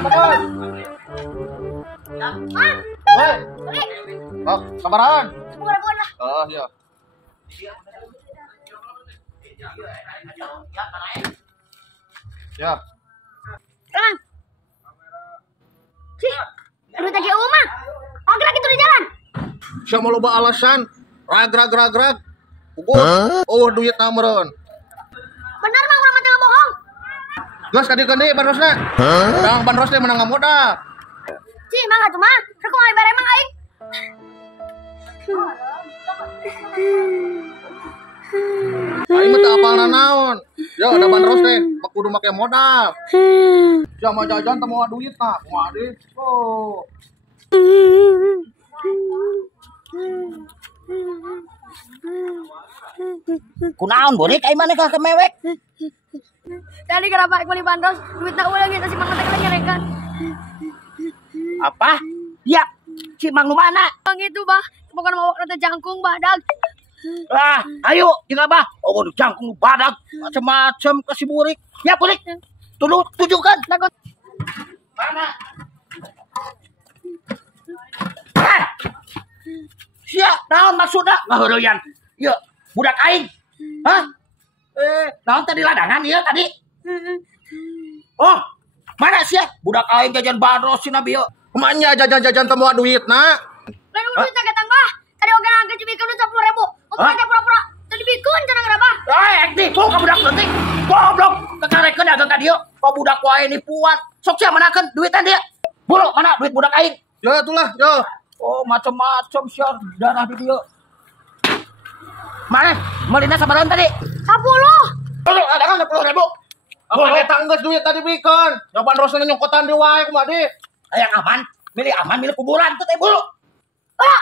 Woi. Oh, kabaran. Oh, iya. Ya. Emang. Sih, udah tadi Uma. Oh, gerak itu di jalan. Siapa mau loba alasan? Rag. Oh, duit nameron. Benar mah urang mah tengah bohong. Gas kadi-kadi bandrosna. Dang bandros teh menang modal. Sih, mah atuh mah. Rek mau bare emang aing. Aing mah teu apal naon. Yo, ada bandros teh, kudu make modal. Siapa mau jajan teu moal duit tah. Moal deui. Oh. Kunaon bonik ai maneh ka mewek? Tadi kenapa beli bandros, duitna ulang kita si Mang teh ngerekan. Apa? Ya, si Mang nu mana? Bang itu, Bah. Bukan mau kata jangkung badag. Ah, ayo, tinggal bah. Oh, nu jangkung nu badag, macam-macam kasih burik. Ya, burik. Tunjukkan. Mana? Sia, naon maksudna? Ngaheureyan. Ieu, budak aing. Hah? Naon tadi ladangan ieu tadi? Oh, mana sia? Budak aing jajan bandros cenah bieu. Kemanya jajan-jajan teu moal duit na? Lain duit teh ketang, Bah. Tadi oge angkat dibikun 10.000. Umpan teh pura-pura tadi dibikun cenah gerabah. Aktif, kok budak leutik. Goblok, kekarekeun dagang ka dieu. Kok budak wae nipuan. Sok sia manakeun duitan dia. Buru mana duit budak aing? Yo atulah, yo. Oh, macam-macam sia darah di dieu. Mana? Melina sabaraon tadi? 10. Tolong dagang 10.000. Apa eta geus duit tadi bikeun? Nya bandrosna nyongkotan di wae kumaha di? Hayang aman, milih kuburan tuh teh bulu. Ah,